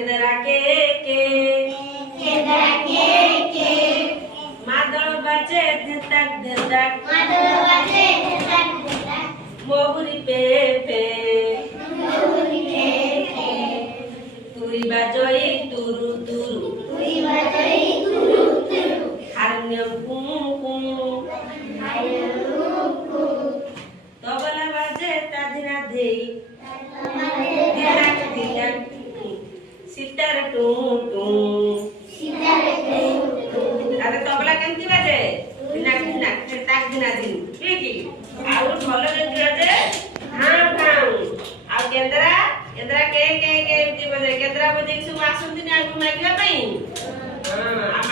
केंद्रा के मादल बाजे धक मोहरी पे तुरी बाजोई तुरु हारमोनियम कुम तबला बाजे ताधिना देई दिलक सितार टू अरे तबला केमती बाजे दिना ताक दिना दिन ठीक आउ भल जंगला जे हां ठाऊ आ केंद्रा के एमती बजे केंद्रा बजे सब आसंती ना मागिबा पई हां